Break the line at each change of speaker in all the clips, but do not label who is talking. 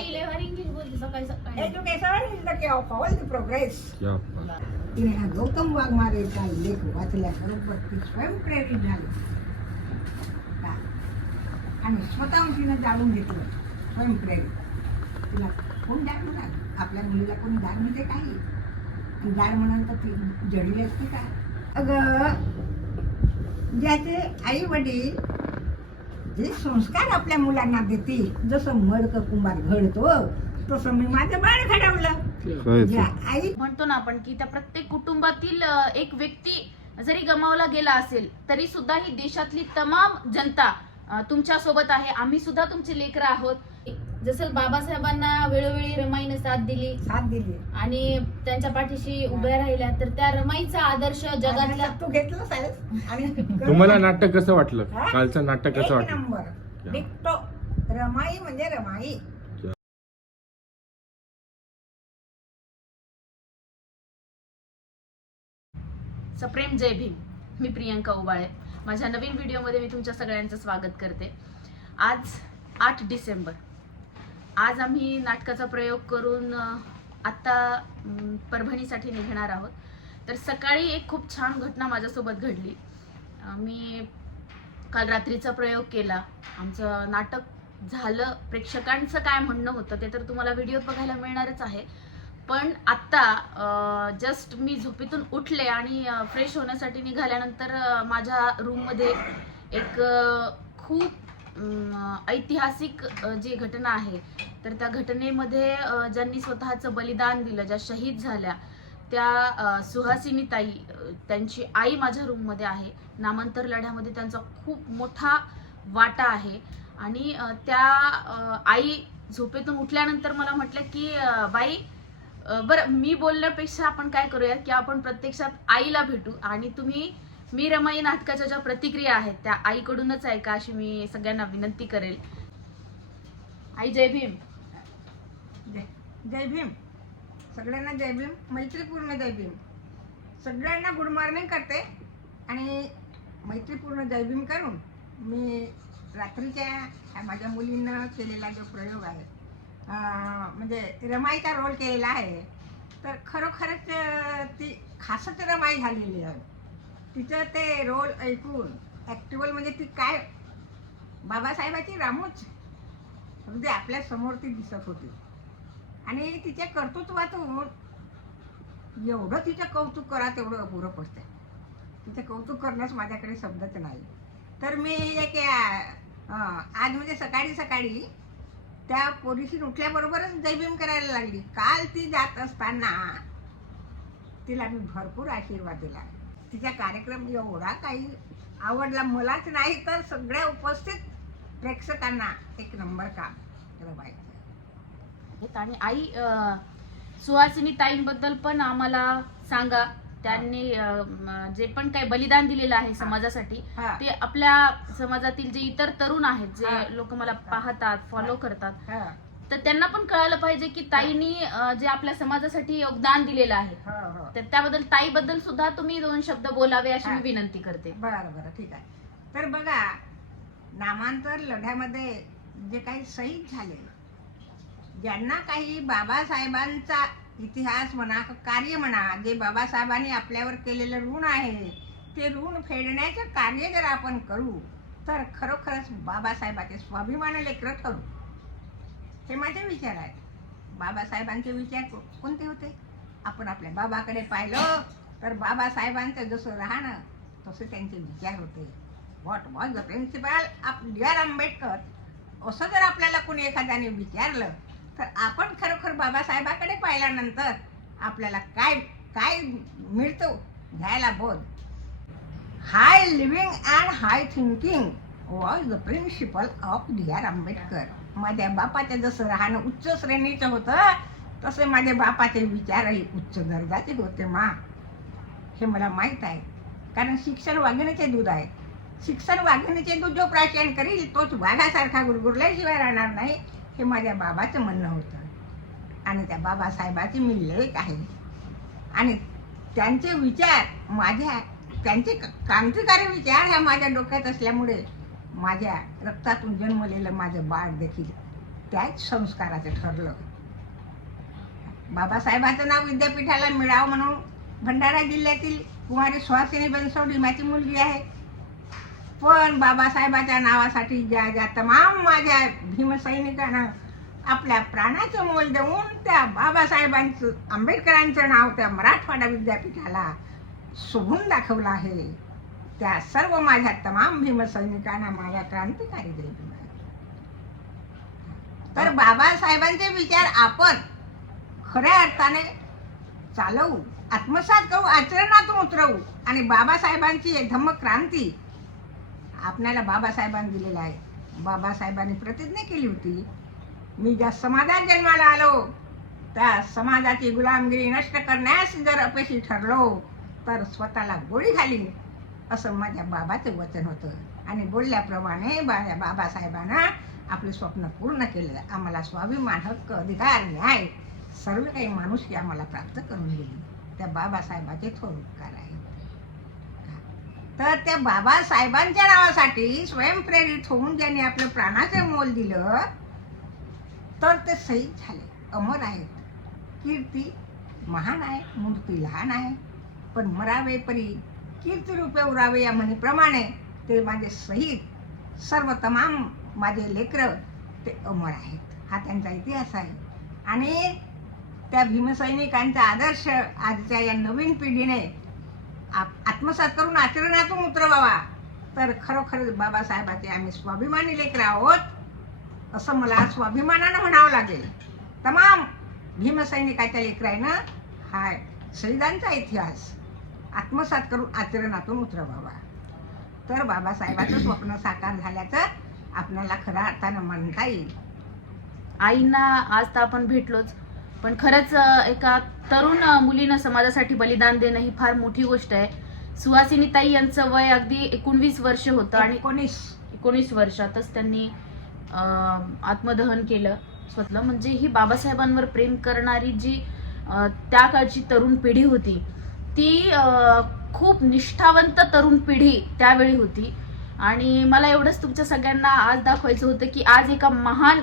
आई लय भारी इंग्लिश बोलते सकाळी सकाळी.
Education is the key of all the progress
क्या बात.
तिने हा गौतम वाघमारेचा लेख वाचल्याबरोबर ती स्वयंप्रेरित झाली. का? आणि स्वतःहून तिने जाणून घेतलं स्वयंप्रेरित तिला कोण जाड म्हणाल आपल्या मुलीला कोणी जाड म्हणते काही आणि जाड म्हणाल तर ती जडली असते का? अगं ज्याचे आई वडील जे संस्कार आपल्या मुलांना देतील जसं मडक कुंभार घडतो तसं मी माझं बाळ घडवलं. ज्या. आई
म्हणतो ना आपण की त्या प्रत्येक कुटुंबातील एक व्यक्ती जरी गमावला गेला असेल तरी सुद्धा ही देशातली तमाम जनता तुमच्यासोबत आहे. आम्ही सुद्धा तुमचे लेकर आहोत. जसं बाबासाहेबांना वेळोवेळी रमाईने साथ दिली.
साथ दिली.
आणि त्यांच्या पाठीशी उभ्या राहिल्या तर त्या रमाईचा आदर्श
जगातला तू घेतलं साहेब. आणि
तुम्हाला नाटक कसं वाटलं?
हा?
कालचं नाटक कसं
एक
वाटलं?
नंबर. डिक्टो रमाई म्हणजे रमाई.
सप्रेम जय भीम. मी प्रियंका उबाळे. माझ्या नवीन व्हिडिओमध्ये मी तुमच्या सगळ्यांचं स्वागत करते. आज आठ डिसेंबर. आज आम्ही नाटकाचा प्रयोग करून आत्ता परभणीसाठी निघणार आहोत. तर सकाळी एक खूप छान घटना माझ्यासोबत घडली. मी काल रात्रीचा प्रयोग केला. आमचं नाटक झालं. प्रेक्षकांचं काय म्हणणं होतं ते तर तुम्हाला व्हिडिओत बघायला मिळणारच आहे. पण आत्ता जस्ट मी झोपेतून उठले आणि फ्रेश होण्यासाठी निघाल्यानंतर माझ्या रूममध्ये एक खूप ऐतिहासिक जी घटना आहे तर त्या घटनेमध्ये ज्यांनी स्वतःचं बलिदान दिलं ज्या शहीद झाल्या त्या सुहासिनी ताई त्यांची आई माझ्या रूममध्ये आहे. नामांतर लढ्यामध्ये त्यांचा खूप मोठा वाटा आहे. आणि त्या आई झोपेतून उठल्यानंतर मला म्हटलं की बाई बरं मी बोलण्यापेक्षा आपण काय करूया की आपण प्रत्यक्षात आईला भेटू आणि तुम्ही मी रमाई नाटकाच्या ज्या प्रतिक्रिया आहेत त्या आईकडूनच ऐका अशी मी सगळ्यांना विनंती करेल. आई जय भीम.
जय. जय भीम. सगळ्यांना जय भीम. मैत्रीपूर्ण जय भीम. सगळ्यांना गुड मॉर्निंग करते. आणि मैत्रीपूर्ण जय भीम करून मी रात्रीच्या माझ्या मुलींना केलेला जो प्रयोग आहे म्हणजे रमाईचा रोल केलेला आहे तर खरोखरच ती खासच रमाई झालेली आहे. तिचं ते रोल ऐकून ॲक्च्युअल म्हणजे ती काय बाबासाहेबाची रामूच अगदी आपल्यासमोर ती दिसत होती. आणि तिच्या कर्तृत्वातून एवढं तिचं कौतुक करा तेवढं अपुरं पडतं तिचं कौतुक करण्यास माझ्याकडे शब्दच नाही. तर मी एक आज म्हणजे सकाळी सकाळी त्या पोलिसी उठल्याबरोबरच जयभीम करायला लागली. काल ती जात असताना तिला मी भरपूर आशीर्वाद दिला. तिचा कार्यक्रम एवढा काही आवडला. मलाच नाही तर सगळ्या उपस्थित प्रेक्षकांना एक नंबर काम. रमायचं
आणि आई सुहासिनी ताईंबद्दल पण आम्हाला सांगा. त्यांनी जे पण काही बलिदान दिलेलं आहे समाजासाठी ते आपल्या समाजातील जे इतर तरुण आहेत. जे लोक मला पाहतात फॉलो करतात तर त्यांना पण कळालं पाहिजे की ताईंनी जे आपल्या समाजासाठी योगदान दिलेलं आहे तर त्याबद्दल ताईबद्दल सुद्धा तुम्ही दोन शब्द बोलावे अशी मी. विनंती करते.
बरं बरं ठीक आहे. तर बघा नामांतर लढ्यामध्ये जे काही शहीद झाले ज्यांना काही बाबासाहेबांचा इतिहास म्हणा कार्य म्हणा जे बाबासाहेबांनी आपल्यावर केलेलं ऋण आहे ते ऋण फेडण्याचं कार्य जर आपण करू तर खरोखरच बाबासाहेबाचे स्वाभिमान लेकरं ठरू. हे माझे विचार आहेत. बाबासाहेबांचे विचार कोणते होते? आपण आपल्या बाबाकडे पाहिलं तर बाबासाहेबांचं जसं राहणं तसे त्यांचे विचार होते. व्हॉट वॉज द प्रिन्सिपल आप डी आर आंबेडकर असं जर आपल्याला कोणी एखाद्याने विचारलं आपण खरोखर बाबासाहेबाकडे पाहिल्यानंतर आपल्याला काय काय मिळतो घ्यायला बोध? High living and high thinking was the principle of D R Ambedkar माझ्या बापाचं जसं राहणं उच्च श्रेणीचं होतं तसे माझ्या बापाचे विचारही उच्च दर्जाचे होते मा. हे मला माहीत आहे. कारण शिक्षण वाघिणीचे दूध आहे. शिक्षण वाघिणीचे दूध जो प्राशन करील तोच वाघासारखा गुरगुरल्याशिवाय राहणार नाही. हे माझ्या बाबाचं म्हणणं होतं. आणि त्या बाबासाहेबाचे मी लेख आहे. आणि त्यांचे विचार माझ्या त्यांचे क्रांतिकारी विचार ह्या माझ्या डोक्यात असल्यामुळे माझ्या रक्तातून जन्मलेलं माझं बाळ देखील त्याच संस्काराचं ठरलं. बाबासाहेबाचं नाव विद्यापीठाला मिळावं म्हणून भंडारा जिल्ह्यातील कुमारी सुहासिनी बनसोड ही माझी मुलगी आहे. पण बाबासाहेबाच्या नावासाठी ज्या ज्या तमाम माझ्या भीमसैनिकांना आपल्या प्राणाचं मोल देऊन त्या बाबासाहेबांचं आंबेडकरांचं नाव त्या मराठवाडा विद्यापीठाला शोभून दाखवलं आहे त्या सर्व माझ्या तमाम भीमसैनिकांना माझ्या क्रांतिकारी जय तर बाबासाहेबांचे विचार आपण खऱ्या अर्थाने चालवू आत्मसात करू आचरणातून उतरवू आणि बाबासाहेबांची धम्मक्रांती आपल्याला बाबासाहेबांनी दिलेला आहे. बाबासाहेबांनी प्रतिज्ञा केली होती. मी ज्या समाजात जन्माला आलो त्या समाजाची गुलामगिरी नष्ट करण्यास जर अपयशी ठरलो तर स्वतःला गोळी घालीन असं माझ्या बाबाचं वचन होतं. आणि बोलल्याप्रमाणे माझ्या बाबासाहेबांना आपले स्वप्न पूर्ण केलं. आम्हाला स्वाभिमान हक्क अधिकार न्याय सर्व काही माणुसकी आम्हाला प्राप्त करून दिली. त्या बाबासाहेबाचे थोर उपकार आहेत. तर त्या बाबासाहेबांच्या नावासाठी स्वयंप्रेरित होऊन ज्यांनी आपलं प्राणाचं मोल दिलं तर ते सही झाले. अमर आहेत. कीर्ती महान आहे मूर्ती लहान आहे. पण मरावे परी कीर्ती रूपे उरावे या म्हणीप्रमाणे ते माझे सहित सर्व तमाम माझे लेकरं ते अमर आहेत. हा त्यांचा इतिहास आहे. आणि त्या भीमसैनिकांचा आदर्श आजच्या या नवीन पिढीने आत्मसात करून आचरणातून उतरवावा तर खरोखर बाबासाहेबाचे आम्ही स्वाभिमानी लेकर आहोत असं मला स्वाभिमानानं म्हणावं लागेल. तमाम भीमसैनिकाच्या ना हा शहीदांचा इतिहास आत्मसात करून आचरणातून उतरवावा तर बाबासाहेबाचं स्वप्न साकार झाल्याचं आपल्याला खऱ्या अर्थानं म्हणता येईल.
आईंना आज तर आपण भेटलोच पण खरंच एका तरुण मुलीनं समाजासाठी बलिदान देणं ही फार मोठी गोष्ट आहे. सुहासिनी ताई यांचं वय अगदी एकोणवीस वर्ष होतं आणि
एकोणीस.
एकोणीस वर्षातच त्यांनी आत्मदहन केलं. स्वतःला म्हणजे ही बाबासाहेबांवर प्रेम करणारी जी त्या काळची तरुण पिढी होती ती खूप निष्ठावंत तरुण पिढी त्यावेळी होती. आणि मला एवढंच तुमच्या सगळ्यांना आज दाखवायचं होतं की आज एका महान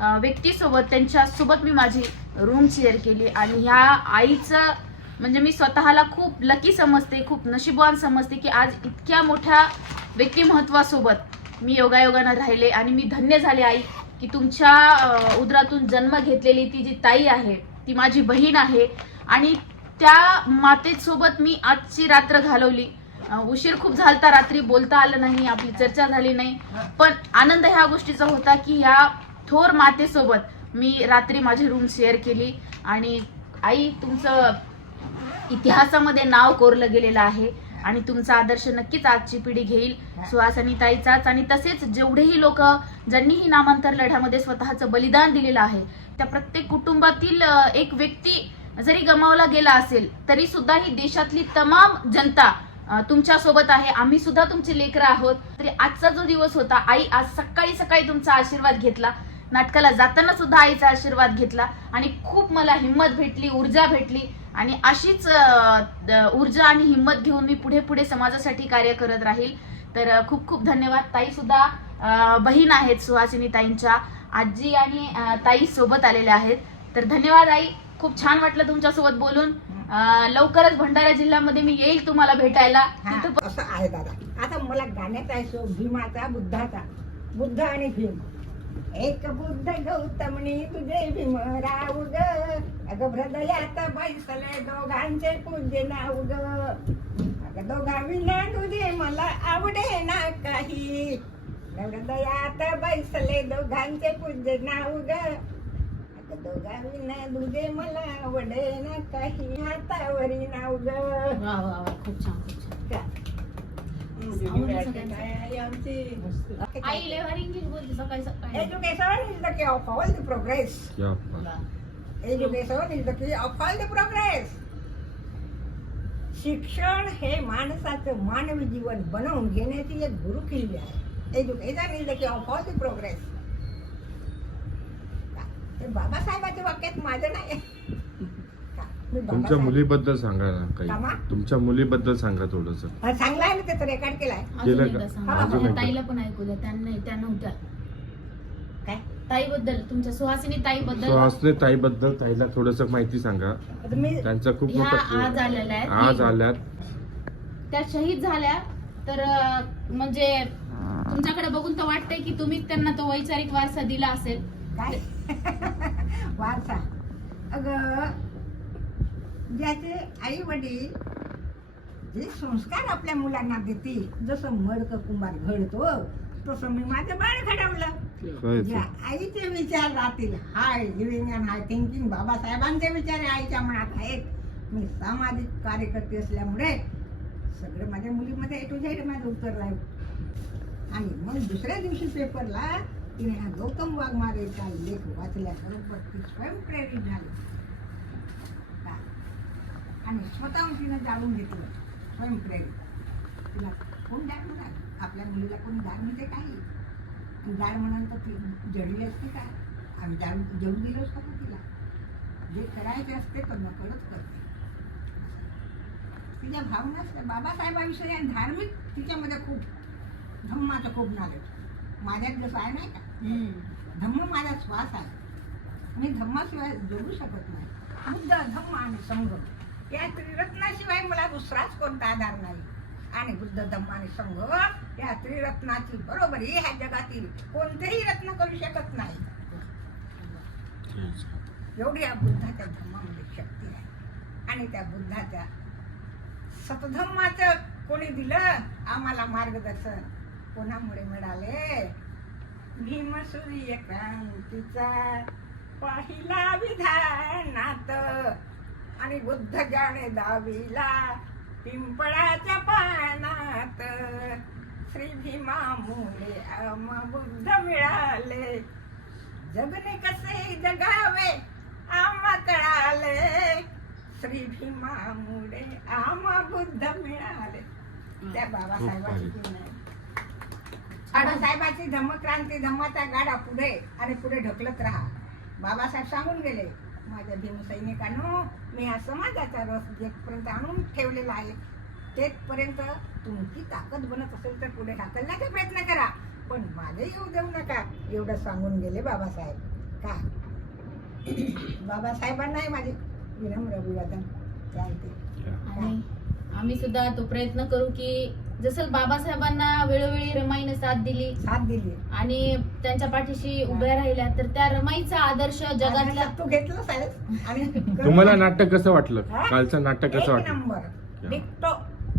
व्यक्तीसोबत त्यांच्यासोबत मी माझी रूम शेअर केली आणि ह्या आईचं म्हणजे मी स्वतःला खूप लकी समजते खूप नशीबवान समजते की आज इतक्या मोठ्या व्यक्तिमत्वासोबत मी योगायोगानं राहिले आणि मी धन्य झाले आई की तुमच्या उदरातून जन्म घेतलेली ती जी ताई आहे ती माझी बहीण आहे आणि त्या मातेसोबत मी आजची रात्र घालवली. उशीर खूप झालता रात्री बोलता आलं नाही आपली चर्चा झाली नाही. पण आनंद ह्या गोष्टीचा होता की ह्या थोर मातेसोबत मी रात्री माझी रूम शेअर केली आणि आई तुमचं इतिहासामध्ये नाव कोरलं गेलेलं आहे आणि तुमचा आदर्श नक्कीच आजची पिढी घेईल. सुहासनी ताईचाच आणि तसेच जेवढेही लोक ज्यांनीही नामांतर लढ्यामध्ये स्वतःचं बलिदान दिलेलं आहे त्या प्रत्येक कुटुंबातील एक व्यक्ती जरी गमावला गेला असेल तरी सुद्धा ही देशातली तमाम जनता तुमच्यासोबत आहे. आम्ही सुद्धा तुमचे लेकरं आहोत. तरी आजचा जो दिवस होता आई आज सकाळी सकाळी तुमचा आशीर्वाद घेतला. नाटकाला जाताना सुद्धा आईचा आशीर्वाद घेतला आणि खूप मला हिंमत भेटली ऊर्जा भेटली. आणि अशीच ऊर्जा आणि हिंमत घेऊन मी पुढे पुढे समाजासाठी कार्य करत राहील. तर खूप खूप धन्यवाद. ताई सुद्धा बहीण आहेत सुहासिनी ताईंच्या. आजी आणि ताई सोबत आलेल्या आहेत. तर धन्यवाद आई. खूप छान वाटलं तुमच्यासोबत बोलून. लवकरच भंडारा जिल्ह्यामध्ये मी येईल तुम्हाला भेटायला.
असं आहे दादा आता मला गाण्याचा भीमाचा बुद्धाचा. बुद्ध आणि भीम. एक बुद्ध गौतमनी तुझे भीम राव ग अग हृदयात बैसले दोघांचे पूज्य नाव ग अग दोघा विना तुझे मला आवडे ना काही. हृदयात बैसले दोघांचे पूज्य नाव ग अग दोघा विना तुझे मला आवडे ना काही. हातावरी नाव ग
खूप छान खूप छान. आई लेव्हर इंग्लिश बोलते सकाळी सकाळी
Education is the key of all the progress.
क्या बात.
Education is the key of all the progress. शिक्षण हे माणसाचं मानवी जीवन बनवून घेण्याची एक गुरु किल्ली आहे education is the key of all the progress बाबासाहेबाच्या वाक्यात माझं नाही
तुमच्या मुलीबद्दल सांगा ना
कामा?
काही तुमच्या मुलीबद्दल सांगा थोडस.
हा, चांगलं आहे ना त्याचं रेकॉर्ड केलाय
केलं का?
अजून
एकदा.
ताईला पण ऐकू द्या. त्यांना त्या नव्हत्या
काय?
ताईबद्दल तुमच्या सुहासिनी ताईबद्दल.
सुहासने ताईबद्दल ताईला थोडस माहिती सांगा.
आता मी
त्यांचा खूप
ह्या
मोठा
आज आलेल्या आहेत.
आज आल्यात.
त्या शहीद झाल्या. तर अं, म्हणजे तुमच्याकडे बघून तर वाटतंय की तुम्हीच त्यांना तो वैचारिक वारसा दिला असेल.
काय? वारसा. अग ज्याचे आई वडील जे संस्कार आपल्या मुलांना देतील जसं मडक कुंभार घडतो तसं मी माझं बाळ घडवलं. ज्या आईचे विचार राहतील high living and high thinking बाबासाहेबांचे विचार आईच्या मनात आहेत. मी सामाजिक कार्यकर्ते असल्यामुळे सगळं माझ्या मुलीमध्ये ए टू झेड माझं उतरलाय आणि मग दुसऱ्या दिवशी पेपरला तिने हा गौतम वाघमारेचा लेख वाचल्याबरोबर ती स्वयंप्रेरित झाली? आणि स्वतःहून तिने जाणून घेतलं. स्वयंप्रेरित तिला कोण दाड म्हणाल? आपल्या मुलीला कोणी दाड म्हणते काही? आणि दाड म्हणाल तर ती जडली असते का? आम्ही दाड जेवू दिलं असतं का तिला? जे करायचे असते तर नकळत करते. तिच्या भावना असल्या बाबासाहेबांविषयी आणि धार्मिक तिच्यामध्ये खूप धम्माचं खूप नॉलेज माझ्यात जसं आहे नाही का? धम्म माझा श्वास आहे. मी धम्माशिवाय जगू शकत नाही. बुद्ध धम्म आणि संगम. या त्रिरत्नाशिवाय मला दुसराच कोणता आधार नाही. आणि बुद्ध धम्माने संघ या त्रिरत्नाची बरोबरी ह्या जगातील कोणतेही रत्न करू शकत नाही. एवढी या बुद्धाच्या धम्मामध्ये शक्ती आहे. आणि त्या बुद्धाच्या सतधम्माचं कोणी दिलं आम्हाला मार्गदर्शन कोणामुळे मिळाले? भीमसूर्य क्रांतीचा पहिला विधानात आणि बुद्ध ज्ञाने दाविला पिंपळाच्या पानात. श्री भीमा मुले आम बुद्ध मिळाले. जगणे कसे जगावे आम्हा कळाले. श्री भीमा मुळे आम्हा बुद्ध मिळाले. त्या बाबासाहेबांची. बाबासाहेबाची धम्मक्रांती धम्माचा गाडा पुढे आणि पुढे ढकलत राहा. बाबासाहेब सांगून गेले माझ्या भीमसैनिकांनो मी हा समाजाचा रस जेथपर्यंत आणून ठेवलेला आहे तेथपर्यंत तुमची ताकद बनत असेल तर पुढे ढकलण्याचा प्रयत्न करा. पण माझे येऊ देऊ नका एवढं सांगून गेले बाबासाहेब. का? बाबासाहेबांनाही माझे. विनम्र अभिवादन.
आणि आम्ही सुद्धा तो प्रयत्न करू की जसं बाबासाहेबांना वेळोवेळी रमाईने साथ दिली
साथ दिली.
आणि त्यांच्या पाठीशी उभ्या राहिल्या तर त्या रमाईचा आदर्श जगातल्या
तू घेतलं साहेब. आणि
तुम्हाला नाटक कसं वाटलं?
हा?
कालचं नाटक कसं
एक
वाटलं?
नंबर. डिक्टो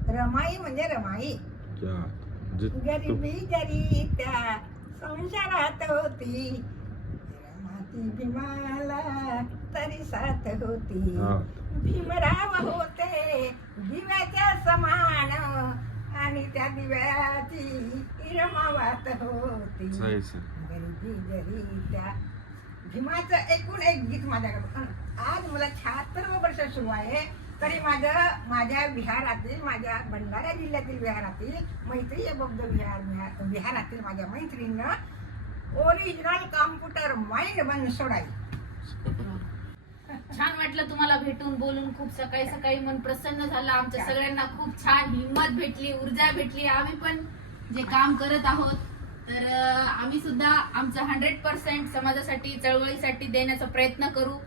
रमाई म्हणजे रमाई.
क्या? म्हणजे तू-
गरिबी जरी त्या संसारात होती. रमाती भीमाला तरी साथ होती.
हा.
भीमराव होते. दिव्याच्या समान. आणि त्या दिव्याची रमावात होती.
सही, सही.
गरिबी जरी त्या भीमाचं एकूण एक गीत माझ्याकडे पण आज मला शहात्तर वर्ष सुरू आहे. तरी माझं माझ्या विहारातील माझ्या भंडारा जिल्ह्यातील विहारातील मैत्रीय बौद्ध विहार विहार- विहारातील माझ्या मैत्रिणीनं ओरिजिनल कॉम्प्युटर माइंड बन सोडाई
छान वाटलं तुम्हाला भेटून बोलून खूप सकाळी सकाळी मन प्रसन्न झालं. आमच्या सगळ्यांना खूप छान हिंमत भेटली ऊर्जा भेटली. आम्ही पण जे काम करत आहोत तर आम्ही सुद्धा आमचं हंड्रेड पर्सेंट समाजासाठी चळवळीसाठी देण्याचा प्रयत्न करू.